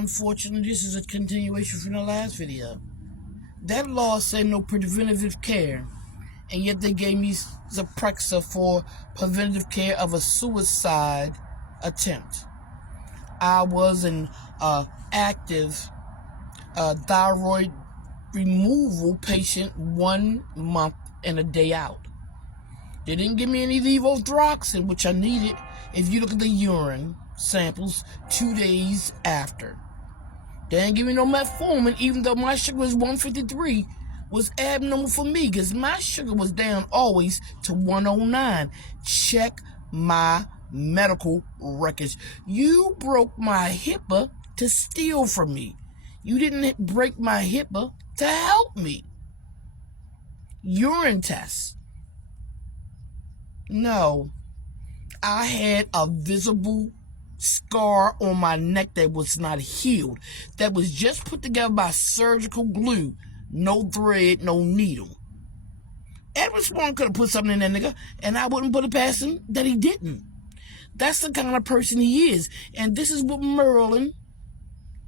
Unfortunately, this is a continuation from the last video. That law said no preventative care, and yet they gave me Zyprexa for preventative care of a suicide attempt. I was an active thyroid removal patient 1 month and a day out. They didn't give me any levothyroxine, which I needed if you look at the urine samples 2 days after. They didn't give me no metformin, even though my sugar was 153, was abnormal for me because my sugar was down always to 109. Check my medical records. You broke my HIPAA to steal from me. You didn't break my HIPAA to help me. Urine tests. No. I had a visible scar on my neck that was not healed, that was just put together by surgical glue. No thread, no needle. Edward Swan could have put something in that nigga, and I wouldn't put it past him that he didn't. That's the kind of person he is. And this is what Merlin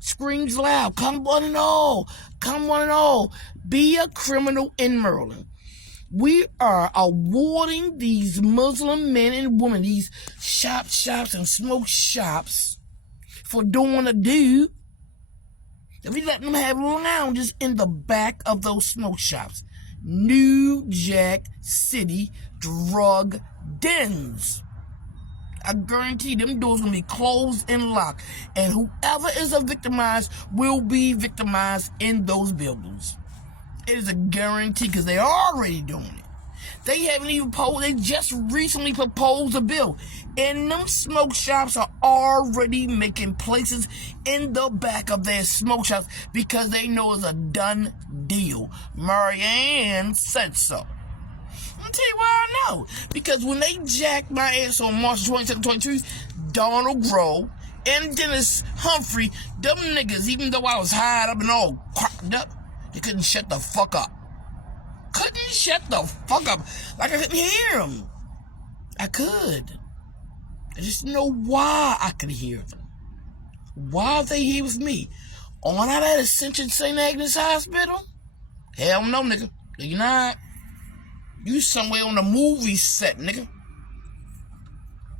screams loud. Come one and all. Come one and all. Be a criminal in Merlin. We are awarding these Muslim men and women, these shops and smoke shops, for doing a do. If we let them have lounges in the back of those smoke shops. New Jack City drug dens. I guarantee them doors gonna be closed and locked. And whoever is a victimized will be victimized in those buildings. It is a guarantee because they're already doing it. They haven't even they just recently proposed a bill. And them smoke shops are already making places in the back of their smoke shops because they know it's a done deal. Marianne said so. I'll tell you why I know. Because when they jacked my ass on March 27, 22, Donald Groh and Dennis Humphrey, them niggas, even though I was high up and all cracked up, they couldn't shut the fuck up. Couldn't shut the fuck up. Like I couldn't hear them. I could. I just didn't know why I could hear them. Why are they here with me? On out at Ascension St. Agnes Hospital? Hell no, nigga. You not. You somewhere on the movie set, nigga.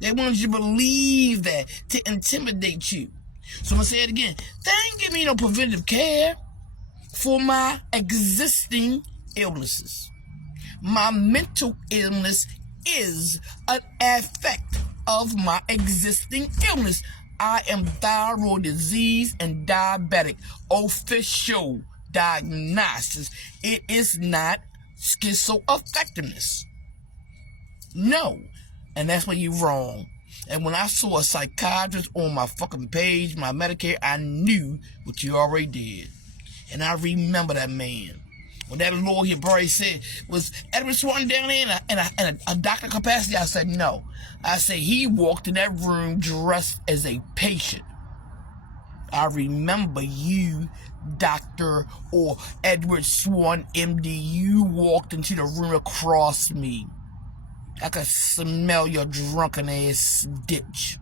They wanted you to believe that, to intimidate you. So I'm gonna say it again. They ain't give me no preventative care for my existing illnesses. My mental illness is an effect of my existing illness. I am thyroid disease and diabetic. Official diagnosis. It is not schizoaffectiveness. No. And that's where you're wrong. And when I saw a psychiatrist on my fucking page, my Medicare, I knew what you already did. And I remember that man. When that lawyer Barry said, was Edward Swan down there in a doctor capacity? I said, no. I said, he walked in that room dressed as a patient. I remember you, Dr. or Edward Swan, MD. You walked into the room across me. I could smell your drunken ass ditch.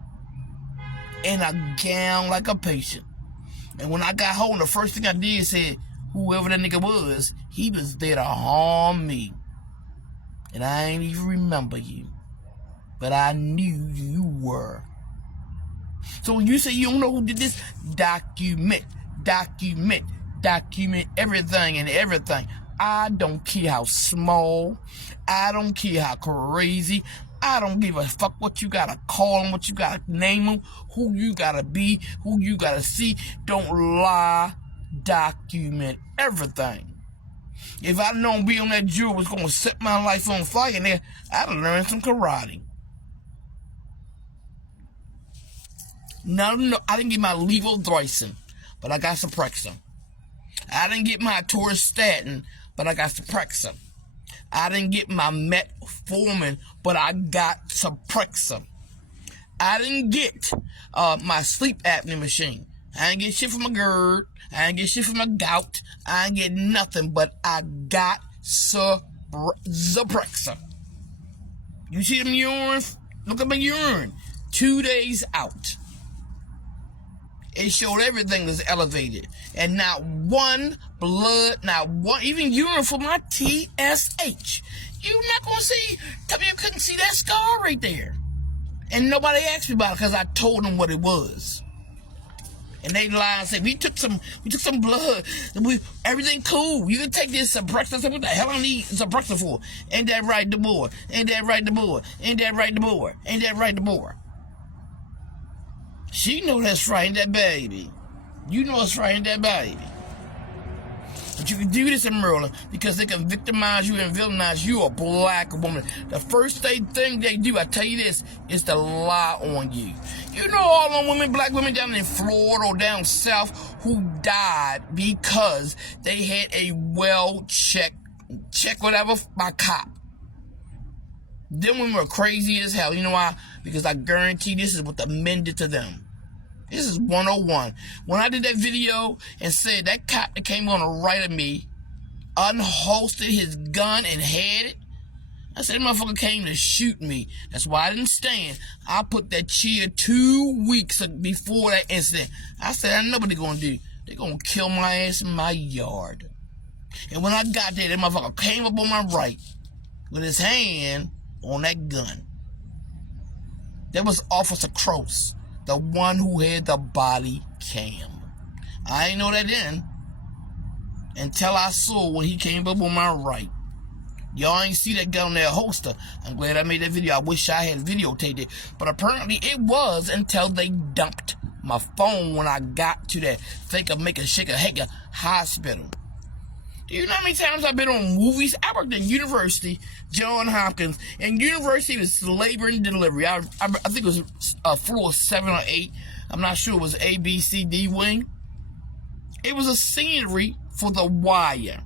In a gown like a patient. And when I got home, the first thing I did said, whoever that nigga was, he was there to harm me. And I ain't even remember you. But I knew you were. So when you say you don't know who did this, document everything and everything. I don't care how small. I don't care how crazy. I don't give a fuck what you gotta call them, what you gotta name them, who you gotta be, who you gotta see. Don't lie. Document everything. If I'd known being on that juror was gonna set my life on fire in there, I'd have learned some karate. No, I didn't get my levothyroxine, but I got Zyprexa. I didn't get my atorvastatin, but I got Zyprexa. I didn't get my metformin, but I got Zyprexa. I didn't get my sleep apnea machine. I didn't get shit for my GERD. I didn't get shit for my gout. I didn't get nothing, but I got Zyprexa. You see them urine? Look at my urine. 2 days out. It showed everything was elevated. And not one blood, not one, even urine for my TSH. You're not going to see, tell me you couldn't see that scar right there. And nobody asked me about it because I told them what it was. And they lied and said, we took some blood. Everything cool. You can take this Subrexta. What the hell I need Subrexta for? Ain't that right, the boy? Ain't that right, the boy? Ain't that right, the boy? Ain't that right, the boy? She know that's right, ain't that baby? You know it's right, ain't that baby? But you can do this in Maryland because they can victimize you and villainize you, a black woman. The first thing they do, I tell you this, is to lie on you. You know all them women, black women down in Florida or down south who died because they had a check whatever by cop. Them women were crazy as hell. You know why? Because I guarantee this is what the men did to them. This is 101. When I did that video and said that cop that came on the right of me unholstered his gun and had it, I said that motherfucker came to shoot me. That's why I didn't stand. I put that chair 2 weeks before that incident. I said, I know what they're going to do. They're going to kill my ass in my yard. And when I got there, that motherfucker came up on my right with his hand on that gun. That was Officer Cross, the one who had the body cam. I ain't know that then until I saw when he came up on my right. Y'all ain't see that gun on that holster. I'm glad I made that video. I wish I had videotaped it. But apparently it was until they dumped my phone when I got to that think of make a shake a haker hospital. Do you know how many times I've been on movies? I worked in University, John Hopkins, and University was labor and delivery. I think it was floor 7 or 8. I'm not sure. It was A, B, C, D wing. It was a scenery for The Wire.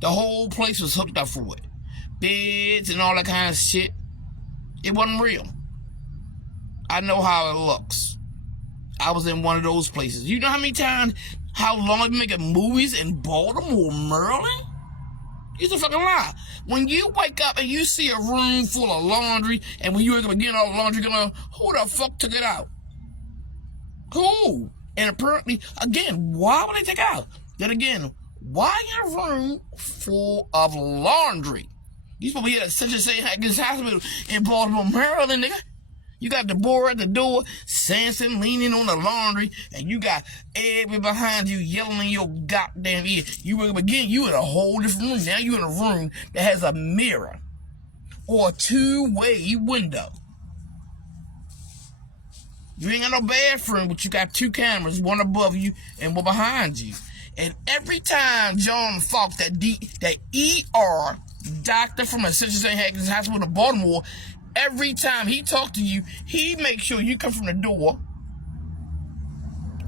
The whole place was hooked up for it. Beds and all that kind of shit. It wasn't real. I know how it looks. I was in one of those places. You know how long I've been making movies in Baltimore, Maryland? It's a fucking lie. When you wake up and you see a room full of laundry, and when you wake up again, all the laundry going, who the fuck took it out? Who? And apparently, again, why would they take it out? Then again, why in a room full of laundry? You supposed to be at such and say this hospital in Baltimore, Maryland, nigga. You got the boy at the door, Samson leaning on the laundry, and you got everybody behind you yelling in your goddamn ear. You wake up again, you in a whole different room. Now you in a room that has a mirror or a two-way window. You ain't got no bathroom, but you got 2 cameras, one above you and one behind you. And every time John Falk, that ER doctor from Essential St. Hagen's Hospital in Baltimore, every time he talked to you, he makes sure you come from the door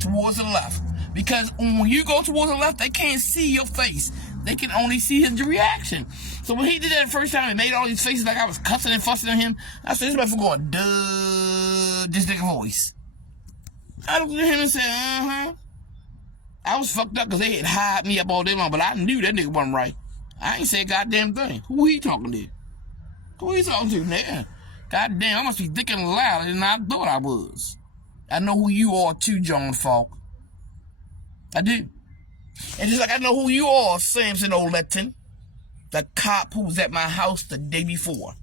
towards the left. Because when you go towards the left, they can't see your face. They can only see his reaction. So when he did that the first time, he made all these faces like I was cussing and fussing at him. I said, this motherfucker going, duh, this nigga voice. I looked at him and said, I was fucked up because they had hired me up all day long, but I knew that nigga wasn't right. I ain't said a goddamn thing. Who he talking to? Who he talking to now? Goddamn, I must be thick and louder than I thought I was. I know who you are too, John Falk. I do. And just like I know who you are, Samson Oleton, the cop who was at my house the day before.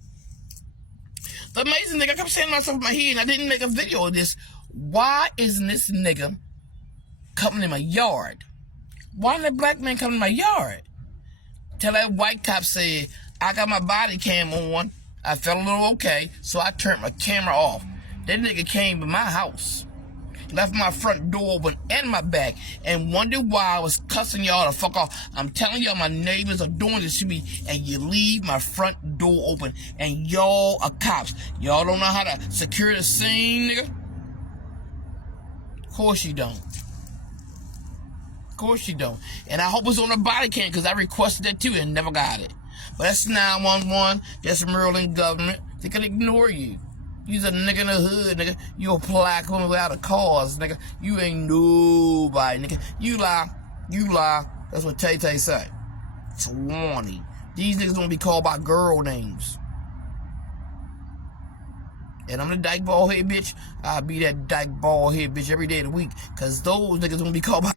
The amazing thing, I kept saying to myself in my head, and I didn't make a video of this. Why isn't this nigga coming in my yard? Why isn't that black man coming in my yard? Till that white cop said, I got my body cam on. I felt a little okay, so I turned my camera off. That nigga came to my house, left my front door open and my back, and wondered why I was cussing y'all to fuck off. I'm telling y'all, my neighbors are doing this to me, and you leave my front door open, and y'all are cops. Y'all don't know how to secure the scene, nigga? Of course you don't. Of course you don't. And I hope it's on the body cam, because I requested that too and never got it. But that's 911. That's the Maryland government. They can ignore you. You's a nigga in the hood, nigga. You a black woman without a cause, nigga. You ain't nobody, nigga. You lie. You lie. That's what Tay-Tay say. It's a warning. These niggas don't be called by girl names. And I'm the dyke bald head bitch. I'll be that dyke bald head bitch every day of the week. Cause those niggas gonna be called by